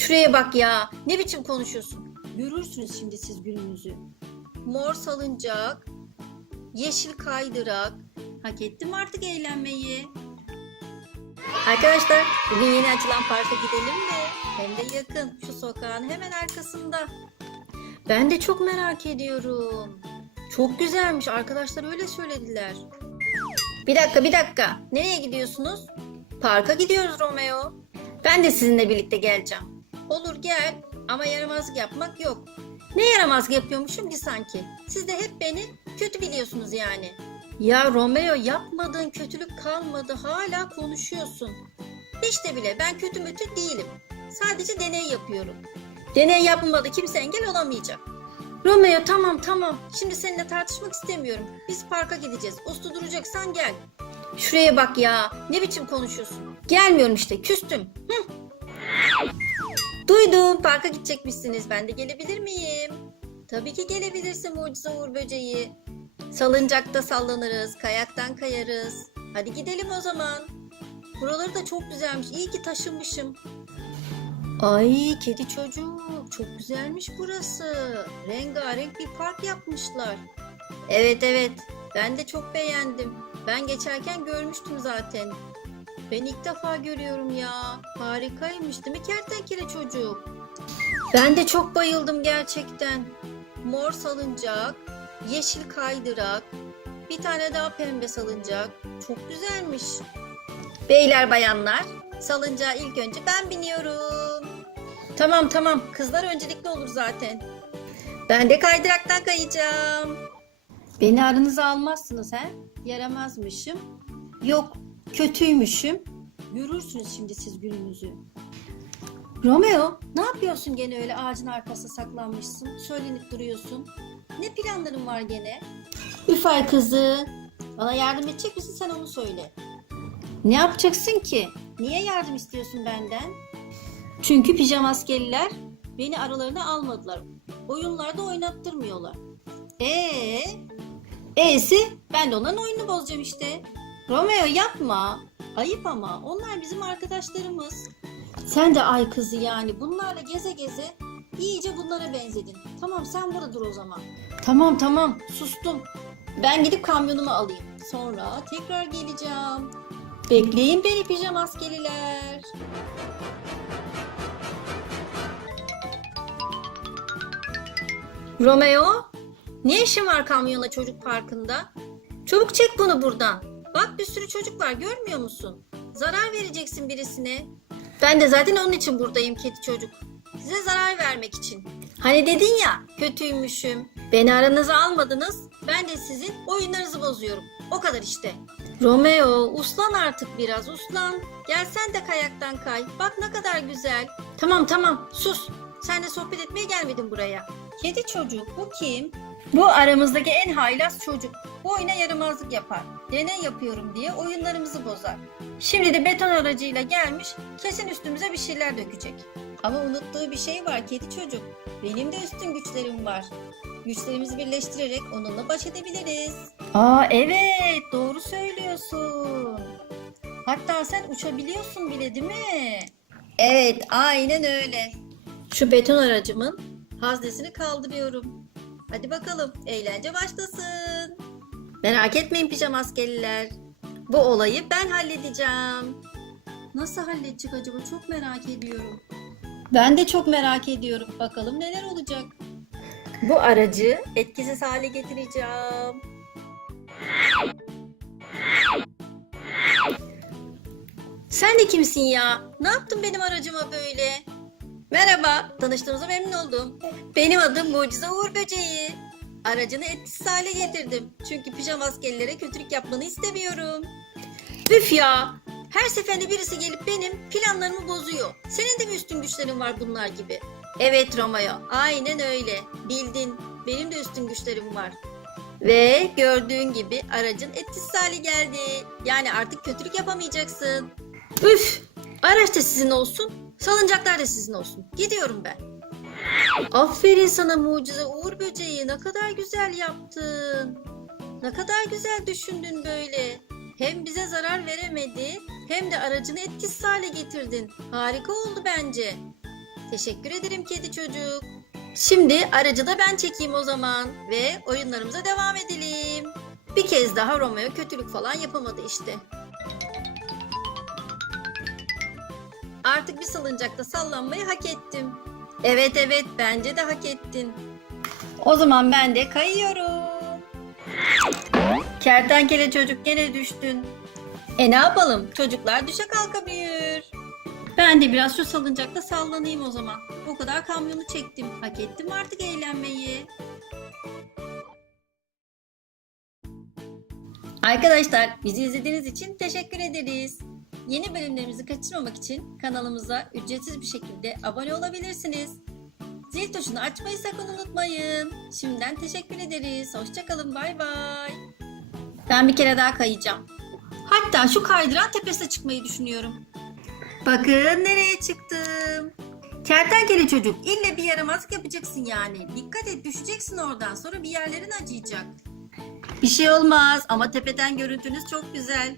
Şuraya bak ya. Ne biçim konuşuyorsun? Görürsünüz şimdi siz gününüzü. Mor salıncak, yeşil kaydırak. Hak ettim artık eğlenmeyi. Arkadaşlar bugün yeni açılan parka gidelim mi? Hem de yakın. Şu sokağın hemen arkasında. Ben de çok merak ediyorum. Çok güzelmiş. Arkadaşlar öyle söylediler. Bir dakika bir dakika. Nereye gidiyorsunuz? Parka gidiyoruz Romeo. Ben de sizinle birlikte geleceğim. Olur gel ama yaramazlık yapmak yok. Ne yaramazlık yapıyormuşum ki sanki? Siz de hep beni kötü biliyorsunuz yani. Ya Romeo yapmadığın kötülük kalmadı hala konuşuyorsun. Hiç de bile ben kötü mütü değilim. Sadece deney yapıyorum. Deney yapmada kimse engel olamayacak. Romeo tamam tamam. Şimdi seninle tartışmak istemiyorum. Biz parka gideceğiz. Uslu duracaksan gel. Şuraya bak ya. Ne biçim konuşuyorsun? Gelmiyorum işte. Küstüm. Hı. Duydum. Parka gidecekmişsiniz. Ben de gelebilir miyim? Tabii ki gelebilirsin mucize uğur böceği. Salıncakta sallanırız. Kayaktan kayarız. Hadi gidelim o zaman. Buraları da çok güzelmiş. İyi ki taşınmışım. Ay kedi çocuk çok güzelmiş burası. Rengarenk bir park yapmışlar. Evet evet ben de çok beğendim. Ben geçerken görmüştüm zaten. Ben ilk defa görüyorum ya. Harikaymış değil mi kertenkele çocuk? Ben de çok bayıldım gerçekten. Mor salıncak, yeşil kaydırak, bir tane daha pembe salıncak. Çok güzelmiş. Beyler bayanlar, salıncağa ilk önce ben biniyorum. Tamam tamam kızlar öncelikli olur zaten. Ben de kaydıraktan kayacağım. Beni aranıza almazsınız he? Yaramazmışım. Yok kötüymüşüm. Görürsünüz şimdi siz gününüzü. Romeo ne yapıyorsun gene öyle ağacın arkasına saklanmışsın? Söylenip duruyorsun. Ne planların var gene? Üfay kızı. Bana yardım edecek misin sen onu söyle. Ne yapacaksın ki? Niye yardım istiyorsun benden? Çünkü pijama askeriler beni aralarına almadılar. Oyunlarda oynattırmıyorlar. Ee, E'si ben de onların oyununu bozacağım işte. Romeo yapma. Ayıp ama onlar bizim arkadaşlarımız. Sen de ay kızı yani bunlarla geze geze iyice bunlara benzedin. Tamam sen burada dur o zaman. Tamam tamam sustum. Ben gidip kamyonumu alayım. Sonra tekrar geleceğim. Bekleyin beni pijama askeriler. Romeo, ne işin var kamyona çocuk parkında? Çabuk çek bunu buradan. Bak bir sürü çocuk var görmüyor musun? Zarar vereceksin birisine. Ben de zaten onun için buradayım kedi çocuk. Size zarar vermek için. Hani dedin ya kötüymüşüm. Beni aranıza almadınız. Ben de sizin oyunlarınızı bozuyorum. O kadar işte. Romeo uslan artık biraz uslan. Gel sen de kayaktan kay. Bak ne kadar güzel. Tamam tamam sus. Sen de sohbet etmeye gelmedin buraya. Kedi çocuk bu kim? Bu aramızdaki en haylaz çocuk. Bu oyuna yaramazlık yapar. Deney yapıyorum diye oyunlarımızı bozar. Şimdi de beton aracıyla gelmiş kesin üstümüze bir şeyler dökecek. Ama unuttuğu bir şey var kedi çocuk. Benim de üstün güçlerim var. Güçlerimizi birleştirerek onunla baş edebiliriz. Aa evet doğru söylüyorsun. Hatta sen uçabiliyorsun bile değil mi? Evet aynen öyle. Şu beton aracımın haznesini kaldırıyorum. Hadi bakalım eğlence başlasın. Merak etmeyin pijama askeriler. Bu olayı ben halledeceğim. Nasıl halledecek acaba çok merak ediyorum. Ben de çok merak ediyorum. Bakalım neler olacak. Bu aracı etkisiz hale getireceğim. Sen de kimsin ya? Ne yaptın benim aracıma böyle? Merhaba, tanıştığımıza memnun oldum. Benim adım Mucize Uğur Böceği. Aracını etkisiz hale getirdim. Çünkü pijama askerlere kötülük yapmanı istemiyorum. Üf ya! Her seferinde birisi gelip benim planlarımı bozuyor. Senin de mi üstün güçlerin var bunlar gibi? Evet Romeo, aynen öyle. Bildin, benim de üstün güçlerim var. Ve gördüğün gibi aracın etkisiz hale geldi. Yani artık kötülük yapamayacaksın. Üf! Araç da sizin olsun, salıncaklar da sizin olsun. Gidiyorum ben. Aferin sana mucize Uğur böceği. Ne kadar güzel yaptın. Ne kadar güzel düşündün böyle. Hem bize zarar veremedi hem de aracını etkisiz hale getirdin. Harika oldu bence. Teşekkür ederim kedi çocuk. Şimdi aracı da ben çekeyim o zaman ve oyunlarımıza devam edelim. Bir kez daha Romeo kötülük falan yapamadı işte. Artık bir salıncakta sallanmayı hak ettim. Evet evet bence de hak ettin. O zaman ben de kayıyorum. Kertenkele çocuk gene düştün. E ne yapalım? Çocuklar düşe kalka. Ben de biraz şu salıncakta sallanayım o zaman. O kadar kamyonu çektim. Hak ettim artık eğlenmeyi. Arkadaşlar bizi izlediğiniz için teşekkür ederiz. Yeni bölümlerimizi kaçırmamak için kanalımıza ücretsiz bir şekilde abone olabilirsiniz. Zil tuşunu açmayı sakın unutmayın. Şimdiden teşekkür ederiz. Hoşçakalın. Bay bay. Ben bir kere daha kayacağım. Hatta şu kaydıran tepesine çıkmayı düşünüyorum. Bakın nereye çıktım. Kertenkele çocuk ille bir yaramazlık yapacaksın yani. Dikkat et düşeceksin oradan sonra bir yerlerin acıyacak. Bir şey olmaz ama tepeden görüntünüz çok güzel.